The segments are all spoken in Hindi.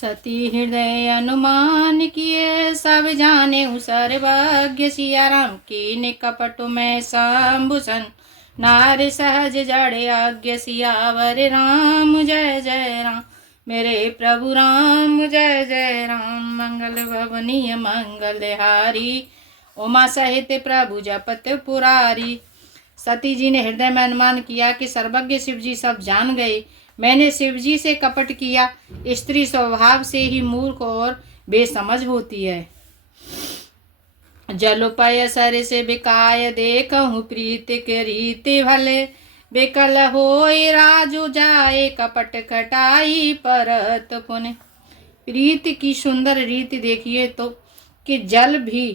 सती हृदय अनुमान किए सब जाने सर्वज्ञ सिया राम की निकपट में शंभुसन नार सहज जड़े आज्ञ सियावर राम जय जय राम मेरे प्रभु राम जय जय राम मंगल भवनीय मंगल हारी उमा सहित प्रभु जपत पुरारी। सती जी ने हृदय में अनुमान किया कि सर्वज्ञ शिव जी सब जान गए। मैंने शिव जी से कपट किया। स्त्री स्वभाव से ही मूर्ख और बेसमझ होती है। जलोपय सर से बिकाय देखूं प्रीत के रीति भले बेकल होय राजू जाए कपट खटाई परत पुन। प्रीत की सुंदर रीति देखिए तो कि जल भी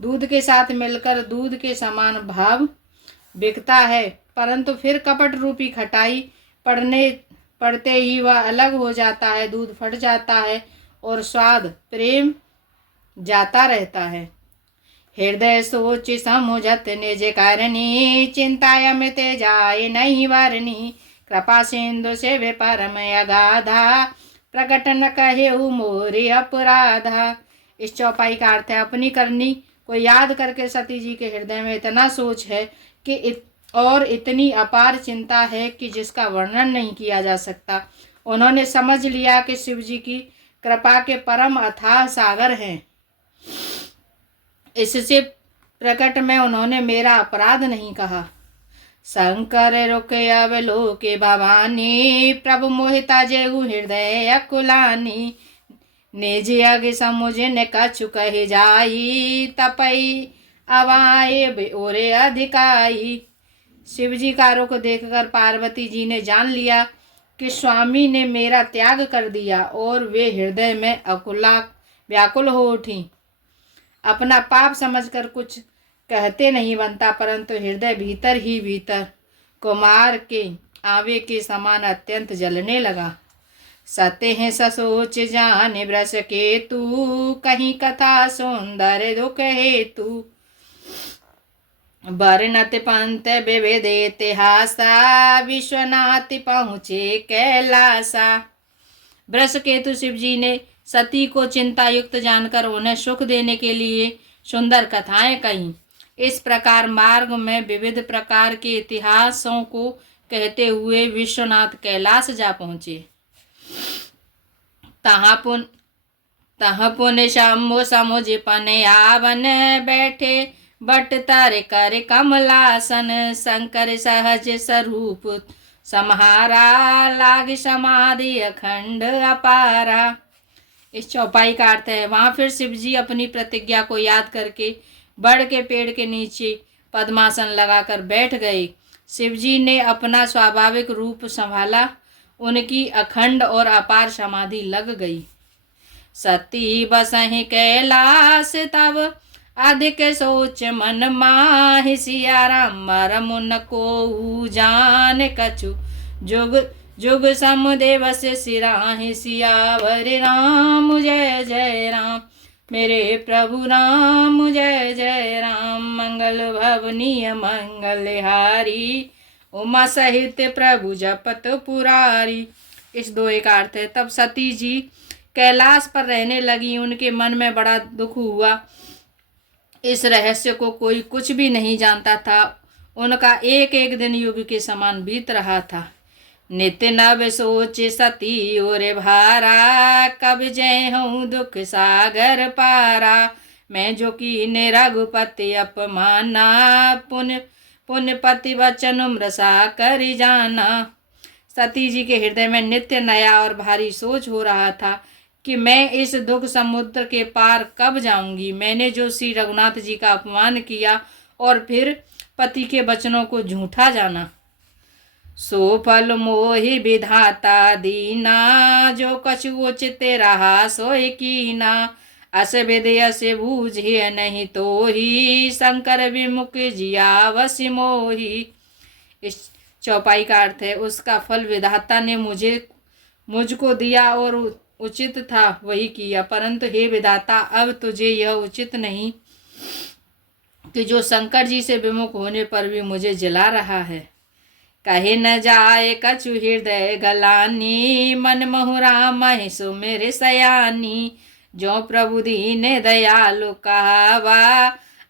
दूध के साथ मिलकर दूध के समान भाव बिकता है, परंतु फिर कपट रूपी खटाई पड़ते ही वह अलग हो जाता है, दूध फट जाता है और स्वाद प्रेम जाता रहता है। हृदय सोच समुझत निज करनी चिंता अमित जाए नहीं वारनी कृपा सिंधु से वे परम अगाधा प्रकट न कहे मोरे अपराधा। इस चौपाई का अर्थ है अपनी करनी को याद करके सती जी के हृदय में इतना सोच है कि और इतनी अपार चिंता है कि जिसका वर्णन नहीं किया जा सकता। उन्होंने समझ लिया कि शिव जी की कृपा के परम अथाह सागर हैं। इससे प्रकट में उन्होंने मेरा अपराध नहीं कहा। शंकर रुके अवलोके भवानी प्रभु मोहिता जेहु हृदय अकुलानी निज अग समुझ ने कछु कहे जाई तपई अवाए ओरे अधिकाई। शिव जी का रुख देखकर पार्वती जी ने जान लिया कि स्वामी ने मेरा त्याग कर दिया और वे हृदय में अकुला व्याकुल हो उठी। अपना पाप समझकर कुछ कहते नहीं बनता, परंतु हृदय भीतर ही भीतर कुमार के आवे के समान अत्यंत जलने लगा। सत्य है ससोच जाने ब्रस के तू कहीं कथा सुंदर दुख हेतु वर्णत पंत विविध इतिहासा विश्वनाथ पहुँचे कैलासा। वृषकेतु शिव जी ने सती को चिंता युक्त जानकर उन्हें सुख देने के लिए सुंदर कथाएं कहीं। इस प्रकार मार्ग में विविध प्रकार के इतिहासों को कहते हुए विश्वनाथ कैलाश जा पहुँचे। तहाँ पुन शंभु समुझ पन आवन बैठे बट तर कर कमलासन शंकर सहज स्वरूप सम्हारा लाग समाधि अखंड अपारा। इस चौपाई का अर्थ है वहां फिर शिव जी अपनी प्रतिज्ञा को याद करके बड़ के पेड़ के नीचे पद्मासन लगाकर बैठ गए। शिव जी ने अपना स्वाभाविक रूप संभाला, उनकी अखंड और अपार समाधि लग गई। सती बसहि कैलाश तब अधिक सोच मन माहि सिया राम मरम न को जान कछु जुग जुग समुदेव से सिराहि सियावर राम जय जय राम मेरे प्रभु राम जय जय राम मंगल भवनीय मंगल हारी उमा सहित प्रभु जपत पुरारी। इस दोहे का अर्थ है तब सती जी कैलाश पर रहने लगी। उनके मन में बड़ा दुख हुआ। इस रहस्य को कोई कुछ भी नहीं जानता था। उनका एक एक दिन युग के समान बीत रहा था। नित्य नव सोच सती और भारा कब जय हूँ दुख सागर पारा मैं जो की ने रघुपति अपमाना पुण्य पति वचन मृषा कर जाना। सती जी के हृदय में नित्य नया और भारी सोच हो रहा था कि मैं इस दुख समुद्र के पार कब जाऊंगी। मैंने जो श्री रघुनाथ जी का अपमान किया और फिर पति के वचनों को झूठा जाना, सो फल मोहि विधाता दीना जो कछु उचित रहा सोई कीना अस विधेय से बूझे नहीं तो ही शंकर विमुख जिया वसी मोही। इस चौपाई का अर्थ है उसका फल विधाता ने मुझको दिया और उचित था वही किया, परंतु हे विधाता अब तुझे यह उचित नहीं कि जो शंकर जी से विमुख होने पर भी मुझे जला रहा है। कहे न जाए कछु हृदय गलानी, मन महुरा महि सुमिर सयानी। जो प्रभु दीन दयालु कहावा,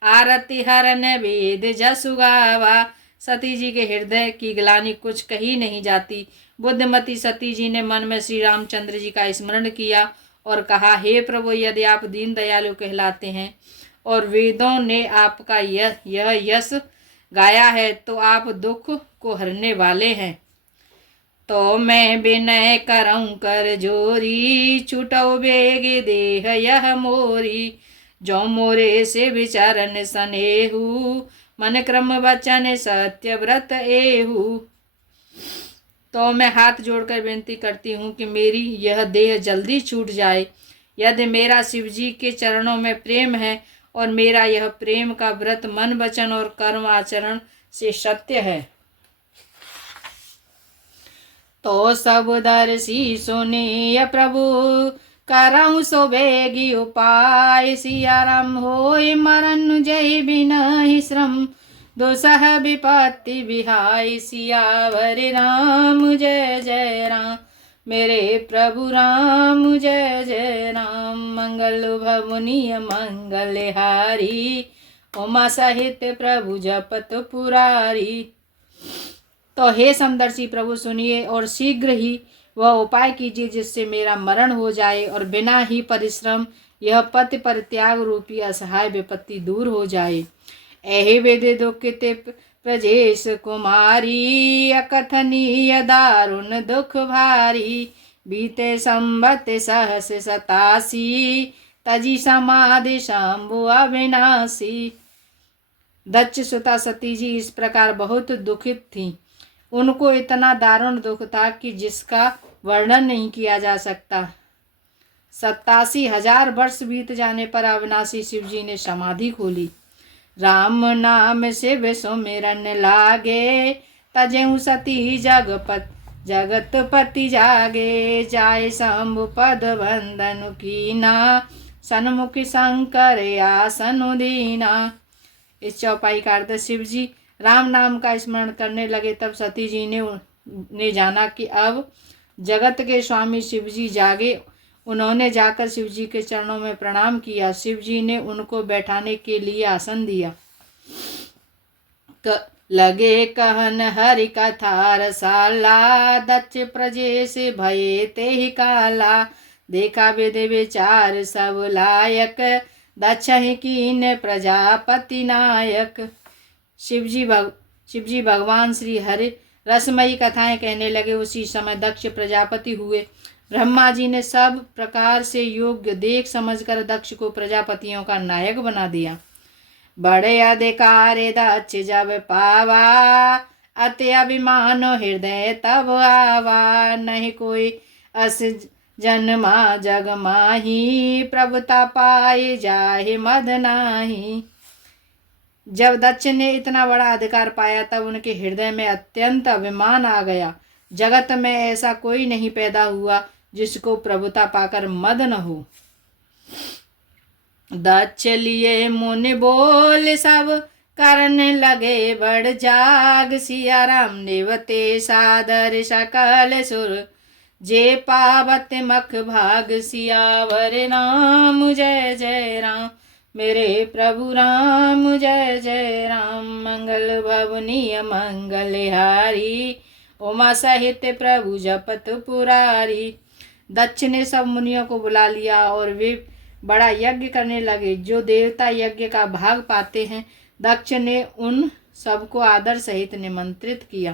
आरती हरन वेद जसु गावा। सती जी के हृदय की ग्लानि कुछ कही नहीं जाती। बुद्धमती सती जी ने मन में श्री रामचंद्र जी का स्मरण किया और कहा, हे प्रभु, यदि आप दीन दयालु कहलाते हैं और वेदों ने आपका यह यश गाया है तो आप दुख को हरने वाले हैं। तो मैं विनय करऊं कर जोरी, छूटो बेग देह यह मोरी। जो मोरे से विचरण सनेहू, मन क्रम वचन सत्य व्रत एहू। तो मैं हाथ जोड़कर विनती करती हूँ कि मेरी यह देह जल्दी छूट जाए। यदि मेरा शिव जी के चरणों में प्रेम है और मेरा यह प्रेम का व्रत मन वचन और कर्म आचरण से सत्य है, तो सब दर्शी सुनिय प्रभु, करऊं सो बेगी उपाय। सिया राम होय मरन जय बिनहि श्रम, दुसह विपत्ति विहाय। सियावर राम जय जय राम, मेरे प्रभु राम जय जय राम। मंगल भवनीय मंगल हारी, उमा सहित प्रभु जपत पुरारी। तो हे समदर्शी प्रभु सुनिए और शीघ्र ही वह उपाय कीजिए जिससे मेरा मरण हो जाए और बिना ही परिश्रम यह पति परित्याग रूपी असहाय विपत्ति दूर हो जाए। एहि विधि दुखित प्रजेश कुमारी, अकथनीय दारुण दुख भारी। बीते संवत सहस 87, तजी समाधि शंभु अविनाशी। दक्ष सुता सती जी इस प्रकार बहुत दुखित थीं। उनको इतना दारुण दुख था कि जिसका वर्णन नहीं किया जा सकता। 87,000 वर्ष बीत जाने पर अविनाशी शिव जी ने समाधि खोली। राम नाम शिव सुमिरन लागे, तजेऊ सती जगत पति जागे। जाय शंभु पद वंदन कीना, सन्मुख शंकर आसन दीना। इस चौपाई का अर्थ, शिव जी राम नाम का स्मरण करने लगे तब सती जी ने जाना कि अब जगत के स्वामी शिव जी जागे। उन्होंने जाकर शिव जी के चरणों में प्रणाम किया। शिव जी ने उनको बैठाने के लिए आसन दिया। लगे कहन हरि कथा रसाला, दक्ष प्रजेश भये ते ही काला। देखा विधि विचार सब लायक, दक्ष ही कीन प्रजापति नायक। शिवजी भगवान श्री हरि रसमयी कथाएं कहने लगे। उसी समय दक्ष प्रजापति हुए। ब्रह्मा जी ने सब प्रकार से योग्य देख समझकर दक्ष को प्रजापतियों का नायक बना दिया। बड़े अधिकार दक्ष जब पावा, अति अभिमान हृदय तब आवा। नहीं कोई अस जन्मा जग माही, प्रभुता पाए जाहि मद नाही। जब दक्ष ने इतना बड़ा अधिकार पाया तब उनके हृदय में अत्यंत अभिमान आ गया। जगत में ऐसा कोई नहीं पैदा हुआ जिसको प्रभुता पाकर मद न हो। दक्ष लिए मुनि बोल सब, करने लगे बड़ जाग। सिया राम निवते सादर सकल सुर, जे पावत मख भाग। सियावर राम जय जय राम, मेरे प्रभु राम जय जय राम। मंगल भवनीय मंगल हारी, उमा सहित प्रभु जपत पुरारी। दक्ष ने सब मुनियों को बुला लिया और वे बड़ा यज्ञ करने लगे। जो देवता यज्ञ का भाग पाते हैं, दक्ष ने उन सबको आदर सहित निमंत्रित किया।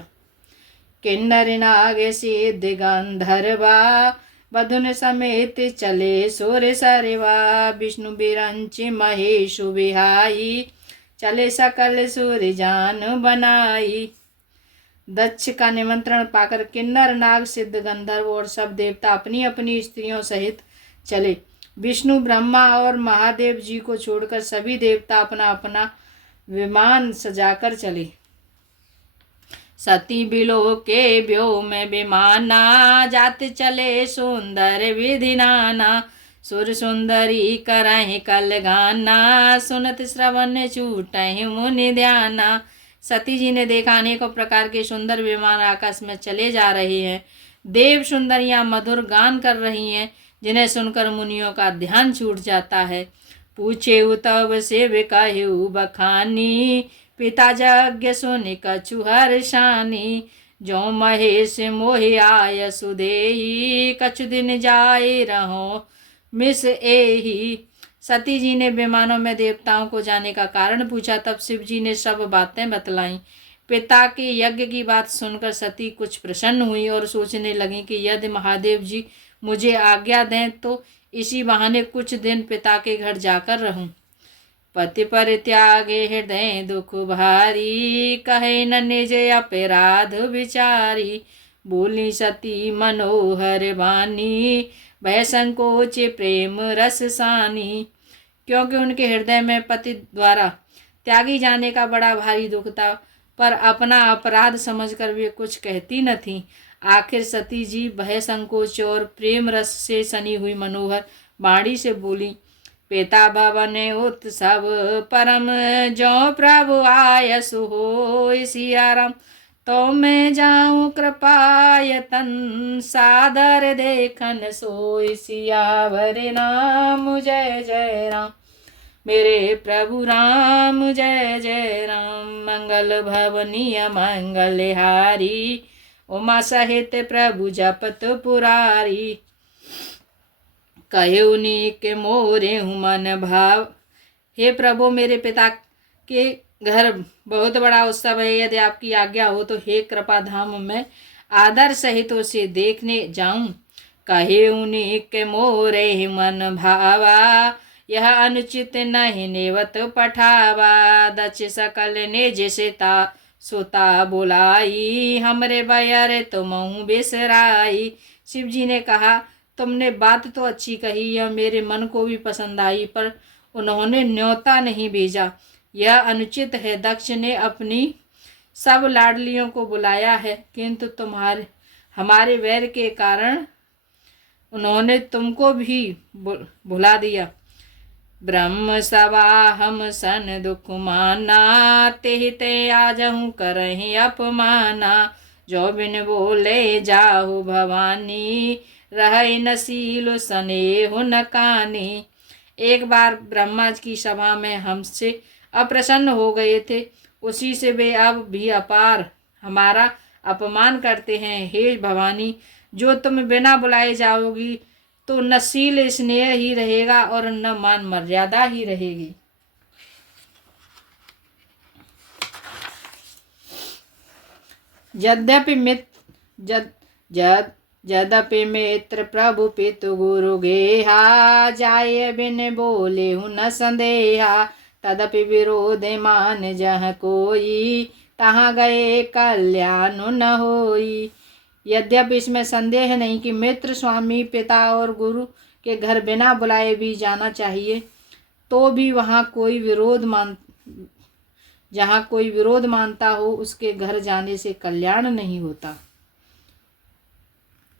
किन्नर नाग सिद्ध गंधर्वा, बधुन समेत चले सुर सरवा। विष्णु बिरंच महेश बिहाई, चले सकल सुर जान बनाई। दक्ष का निमंत्रण पाकर किन्नर नाग सिद्ध गंधर्व और सब देवता अपनी अपनी स्त्रियों सहित चले। विष्णु ब्रह्मा और महादेव जी को छोड़कर सभी देवता अपना अपना विमान सजाकर चले। सती बिलो के ब्यो में विमाना, जात चले सुंदर विधि नाना। सुर सुंदरी करहि कल गाना, सुनत श्रवण छूटहि मुनि ध्याना। सती जी ने देखा अनेकों प्रकार के सुंदर विमान आकाश में चले जा रहे हैं। देव सुंदरियां मधुर गान कर रही हैं, जिन्हें सुनकर मुनियों का ध्यान छूट जाता है। पूछे तब से कहु बखानी, पिता यज्ञ सुनि कछु हर्षानी। जो महेश मोहि आय सुदेही, कछु दिन जाए रहो मिस एही। सती जी ने विमानों में देवताओं को जाने का कारण पूछा। तब शिव जी ने सब बातें बतलाईं। पिता के यज्ञ की बात सुनकर सती कुछ प्रसन्न हुई और सोचने लगी कि यदि महादेव जी मुझे आज्ञा दें तो इसी बहाने कुछ दिन पिता के घर जाकर रहूं। पति पर त्यागे हृदय दुख भारी, कहे न निज अपराध विचारी। बोली सती मनोहर वाणी, भय संकोच प्रेम रस सानी। क्योंकि उनके हृदय में पति द्वारा त्यागी जाने का बड़ा भारी दुख था, पर अपना अपराध समझकर वे कुछ कहती न थी। आखिर सती जी भय संकोच और प्रेम रस से सनी हुई मनोहर वाणी से बोली। पिता भवन उत्सव परम, जो प्रभु आय सुहो सियाराम। तो मैं जाऊं कृपायतन, सादर देखन सोई सियावर राम। जय जय राम मेरे प्रभु राम, जय जय राम। मंगल भवनीय मंगलहारी, उमा सहित प्रभु जपत पुरारी। कहे उन्हीं के मोरे हूँ मन भाव। हे प्रभु, मेरे पिता के घर बहुत बड़ा उत्सव है। यदि आपकी आज्ञा हो तो हे कृपा धाम में आदर सहित उसे देखने जाऊं। कहे उन्हीं के मोरे मन भावा, यह अनुचित नहीं नेवत पठावा। दक्ष सकल ने जैसे ता सोता बुलाई, हमरे बयर तुमहु बिसराई। शिव जी ने कहा, तुमने बात तो अच्छी कही, यह मेरे मन को भी पसंद आई, पर उन्होंने न्योता नहीं भेजा, यह अनुचित है। दक्ष ने अपनी सब लाडलियों को बुलाया है, किंतु हमारे वैर के कारण उन्होंने तुमको भी भुला दिया। ब्रह्म सभा हम सन दुख माना, ते आजहूँ करहि अपमाना। जो बिन बोले जाहु भवानी, रहे नसील स्नेह न कानी। एक बार ब्रह्मा की सभा में हमसे अप्रसन्न हो गए थे, उसी से वे अब भी अपार हमारा अपमान करते हैं। हे भवानी, जो तुम बिना बुलाए जाओगी तो नशील स्नेह ही रहेगा और न मान मर्यादा ही रहेगी। यद्यपि मित्र प्रभु पितु गुरु गेहा, जाय बिन बोले हूँ न संदेहा। तदपि विरोध मान जह कोई, तहाँ गए कल्याण न होई। यद्यपि इसमें संदेह नहीं कि मित्र, स्वामी, पिता और गुरु के घर बिना बुलाए भी जाना चाहिए, तो भी जहाँ कोई विरोध मानता हो उसके घर जाने से कल्याण नहीं होता।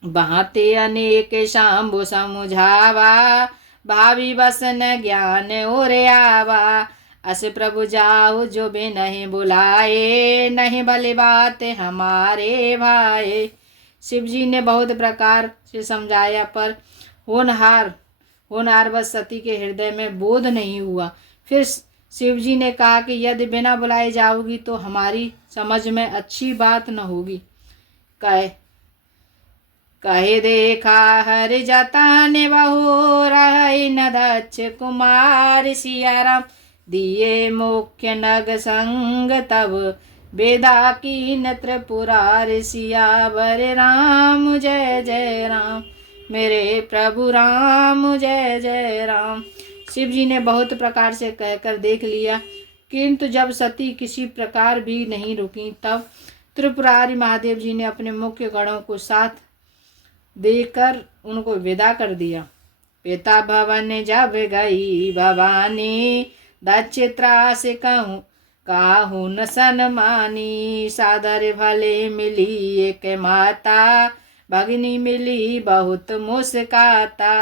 बहाते अनेक शाम्भु समुझावा, भावी बसन ज्ञान और आवा। अस प्रभु जाओ जो बे नहीं बुलाए, नहीं भले बात हमारे भाई। शिव जी ने बहुत प्रकार से समझाया, पर होनहार बस सती के हृदय में बोध नहीं हुआ। फिर शिव जी ने कहा कि यदि बिना बुलाए जाओगी तो हमारी समझ में अच्छी बात न होगी। कहे देखा हर जतन बहु, रहे न दक्ष कुमार सियाराम। दिए मुख्य नग संग तब, बेदा की न त्रिपुरार। सियावर राम, जय जय राम मेरे प्रभु राम, जय जय राम। शिव जी ने बहुत प्रकार से कहकर देख लिया, किंतु जब सती किसी प्रकार भी नहीं रुकी, तब त्रिपुरारी महादेव जी ने अपने मुख्य गणों को साथ देकर उनको विदा कर दिया। पिता भवन जब गई भवानी, दक्ष त्रास काहू न सनमानी। सादर भले मिली एक माता, भगिनी मिली बहुत मुस्काता।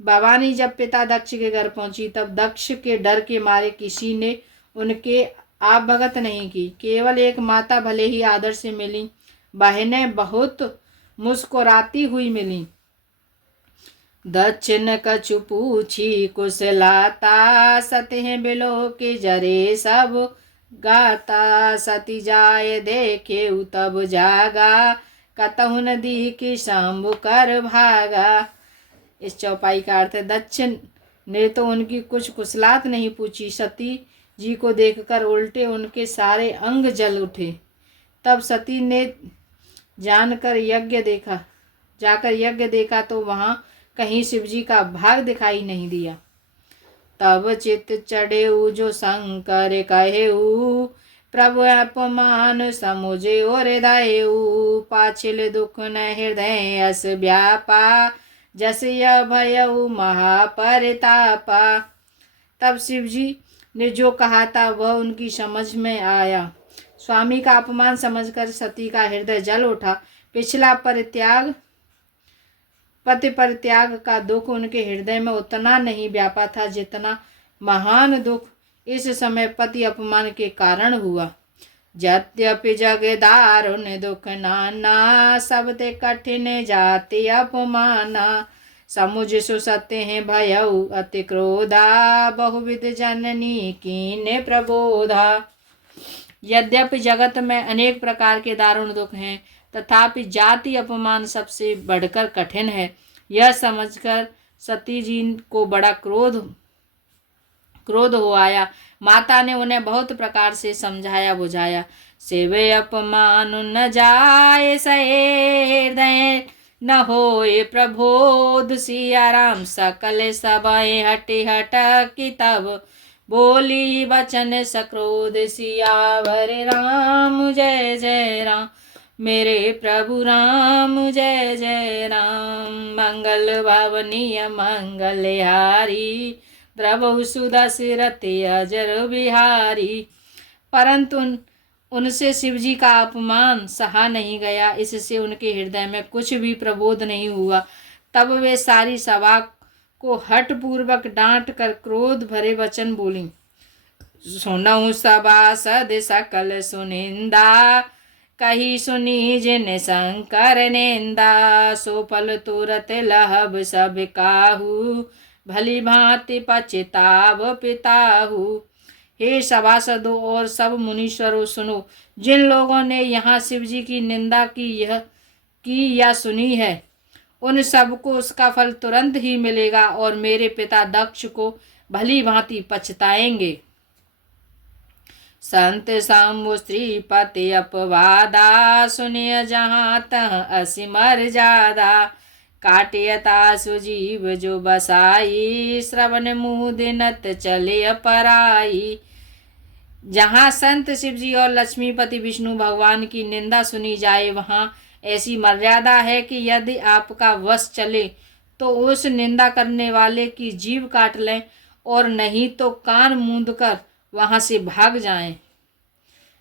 भवानी जब पिता दक्ष के घर पहुंची, तब दक्ष के डर के मारे किसी ने उनके आप भगत नहीं की। केवल एक माता भले ही आदर से मिली, बहनें बहुत मुस्कुराती हुई मिली। दक्षिण कछु पूछी कुशलाता, सतह बिलो के जरे सब गाता। सती जाय देखे तब जागा, कतहु नदी की शंभु कर भागा। इस चौपाई का अर्थ है, दक्षिण ने तो उनकी कुछ कुशलात नहीं पूछी, सती जी को देखकर उल्टे उनके सारे अंग जल उठे। तब सती ने जाकर यज्ञ देखा तो वहां कहीं शिवजी का भाग दिखाई नहीं दिया। तब चित चढ़ेऊ जो शंकर कहेऊ, प्रभु अपमान समुझे और हृदयऊ। पाछिल दुख न हृदय अस व्यापा, जस य भयऊ महापरितापा। तब शिवजी ने जो कहा था वह उनकी समझ में आया। स्वामी का अपमान समझकर सती का हृदय जल उठा। पिछला पति परित्याग का दुख उनके हृदय में उतना नहीं व्यापा था जितना महान दुख इस समय पति अपमान के कारण हुआ। यद्यपि जग दारुण दुख नाना, सब ते कठिन जाति अपमाना। समुझ सुसत्य हैं भयऊ अति क्रोधा, बहुविध जननी कीने प्रबोधा। यद्यपि जगत में अनेक प्रकार के दारुण दुख हैं, तथापि जाति अपमान सबसे बढ़कर कठिन है। यह समझकर सती जी को बड़ा क्रोध हो आया। माता ने उन्हें बहुत प्रकार से समझाया बुझाया। सेवे अपमान न जाए सहे हृदय, न होए प्रबोध। सिया राम सकल सबाए हटि हटकी, तब बोली वचन सक्रोध। सियावर राम जय जय राम, मेरे प्रभु राम जय जय राम। मंगल भावनीय मंगलहारी, द्रवहु सुदशरथि अजर बिहारी। परंतु उनसे शिवजी का अपमान सहा नहीं गया, इससे उनके हृदय में कुछ भी प्रबोध नहीं हुआ। तब वे सारी सभा को हठ पूर्वक डांट कर क्रोध भरे वचन बोली। सुनहु सभासद सकल सुनिंदा, कही सुनी जिन शंकर निंदा। सो फल तुरत लहब सब काहू, भली भांति पछताव पिताहू। हे सभासदों और सब मुनीश्वरों सुनो, जिन लोगों ने यहाँ शिवजी की निंदा की या सुनी है, उन सबको उसका फल तुरंत ही मिलेगा और मेरे पिता दक्ष को भली भांति पछताएंगे। संत साम्बु श्रीपति अपवादा, सुनिय जहाँ तह असि मर्यादा। काटियता सुजीव जो बसाई, श्रवण मुँह दिनत चले अपराई। जहाँ संत शिवजी और लक्ष्मीपति विष्णु भगवान की निंदा सुनी जाए, वहाँ ऐसी मर्यादा है कि यदि आपका वश चले तो उस निंदा करने वाले की जीभ काट लें, और नहीं तो कान मूंदकर वहाँ से भाग जाएं।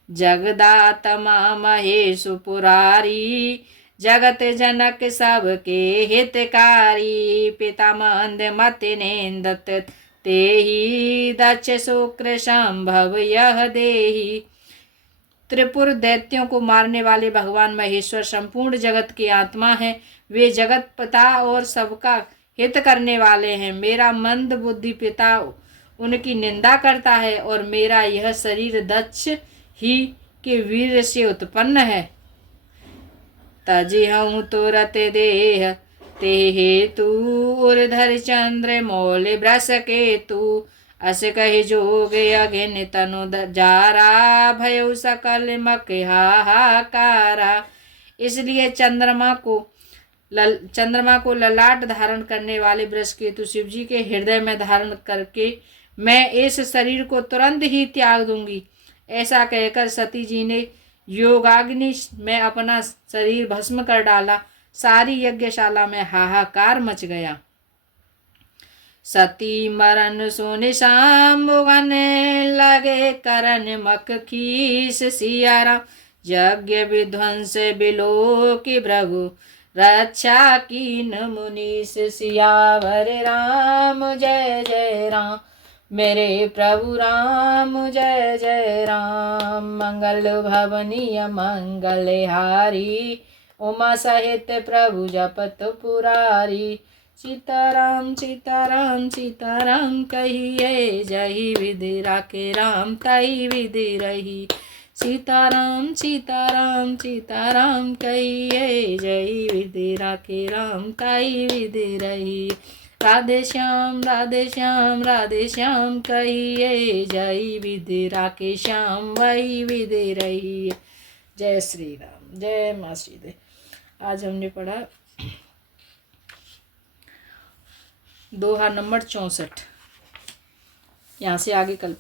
जगदात्मा महेशु पुरारी, जगत जनक सबके हितकारी। पिता मंद मति नेन्दत तेहि, दक्ष शुक्र संभव यह देहि। त्रिपुर दैत्यों को मारने वाले भगवान महेश्वर संपूर्ण जगत की आत्मा है। वे जगत पिता और सबका हित करने वाले हैं। मेरा मंद बुद्धि पिता उनकी निंदा करता है और मेरा यह शरीर दक्ष ही के वीर से उत्पन्न है। तजिहऊँ तुरत देह ते हेतु, उर्धर चंद्र मौल ब्रस केतु। अस कहि जोग अघिन तनु जारा, भयउ सकल मक हाहाकारा। इसलिए चंद्रमा को ललाट धारण करने वाले बृहस्पति शिवजी के हृदय में धारण करके मैं इस शरीर को तुरंत ही त्याग दूंगी। ऐसा कहकर सती जी ने योगाग्नि में अपना शरीर भस्म कर डाला। सारी यज्ञशाला में हाहाकार मच गया। सती मरण सुनि शाम्बुगन, लगे करन मख खीस। सिया राम यज्ञ विध्वंस बिलो की, भृगु रक्षा कीन मुनीस। सियावर राम जय जय राम, मेरे प्रभु राम जय जय राम। मंगल भवनीय मंगलहारी, उमा सहित प्रभु जपत पुरारी। सीताराम सीताराम सीताराम कहिए, जही विधि राखे राम तई विधि रही। सीताराम सीताराम सीताराम कहिए, जही विधि राखे राम तई विधि रही। राधे श्याम राधे श्याम कहिए, जय विधि राखे श्याम वही विधि रही। जय श्री राम, जय माँ श्री। आज हमने पढ़ा दोहा नंबर 64। यहाँ से आगे कल